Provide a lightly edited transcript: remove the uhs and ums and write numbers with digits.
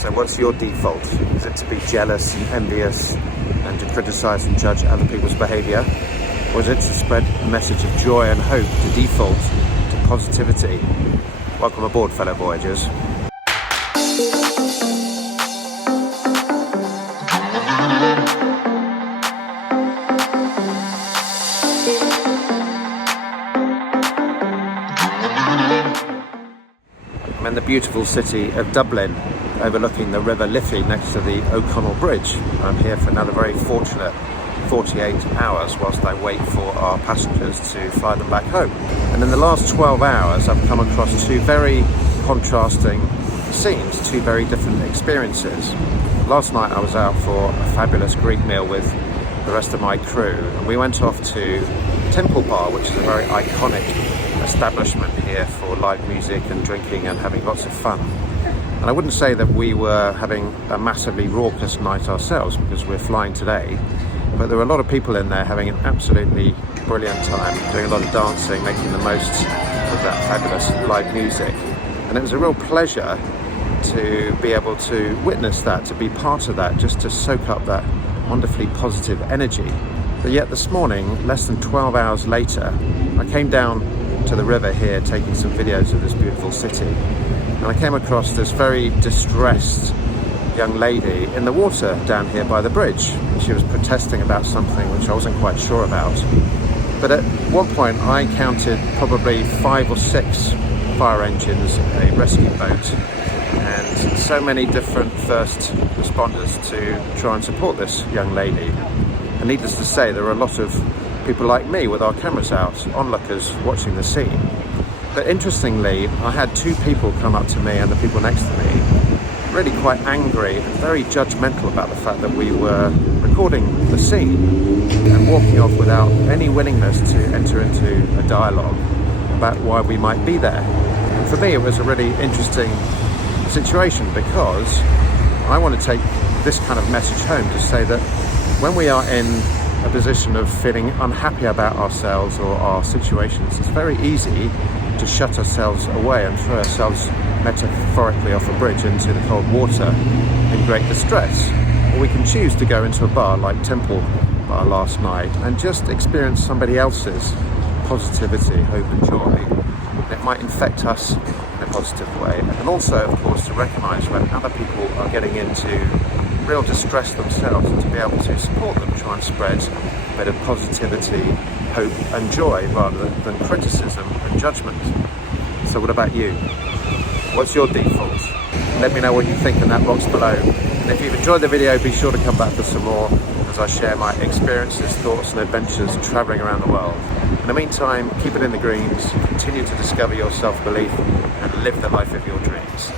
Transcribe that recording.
So what's your default? Is it to be jealous and envious and to criticise and judge other people's behaviour? Or is it to spread a message of joy and hope, to default to positivity? Welcome aboard, fellow Voyagers. I'm in the beautiful city of Dublin, overlooking the river Liffey next to the O'Connell Bridge. I'm here for another very fortunate 48 hours whilst I wait for our passengers to fly them back home. And in the last 12 hours I've come across two very contrasting scenes, two very different experiences. Last night I was out for a fabulous Greek meal with the rest of my crew, and we went off to Temple Bar, which is a very iconic establishment here for live music and drinking and having lots of fun. And I wouldn't say that we were having a massively raucous night ourselves because we're flying today, but there were a lot of people in there having an absolutely brilliant time, doing a lot of dancing, making the most of that fabulous live music. And it was a real pleasure to be able to witness that, to be part of that, just to soak up that wonderfully positive energy. But yet this morning, less than 12 hours later, I came down to the river here taking some videos of this beautiful city, and I came across this very distressed young lady in the water down here by the bridge. She was protesting about something which I wasn't quite sure about. But at one point I counted probably 5 or 6 fire engines, a rescue boat, and so many different first responders to try and support this young lady. And needless to say, there were a lot of people like me with our cameras out, onlookers watching the scene. But interestingly, I had 2 people come up to me and the people next to me, really quite angry and very judgmental about the fact that we were recording the scene and walking off without any willingness to enter into a dialogue about why we might be there. And for me, it was a really interesting situation because I want to take this kind of message home to say that when we are in a position of feeling unhappy about ourselves or our situations, it's very easy to shut ourselves away and throw ourselves metaphorically off a bridge into the cold water in great distress. Or we can choose to go into a bar like Temple Bar last night and just experience somebody else's positivity, hope and joy. It might infect us in a positive way. And also, of course, to recognise when other people are getting into real distress themselves and to be able to support them, try and spread a bit of positivity, hope and joy rather than criticism and judgment. So what about you? What's your default? Let me know what you think in that box below. And if you've enjoyed the video, be sure to come back for some more as I share my experiences, thoughts and adventures travelling around the world. In the meantime, keep it in the greens, continue to discover your self-belief and live the life of your dreams.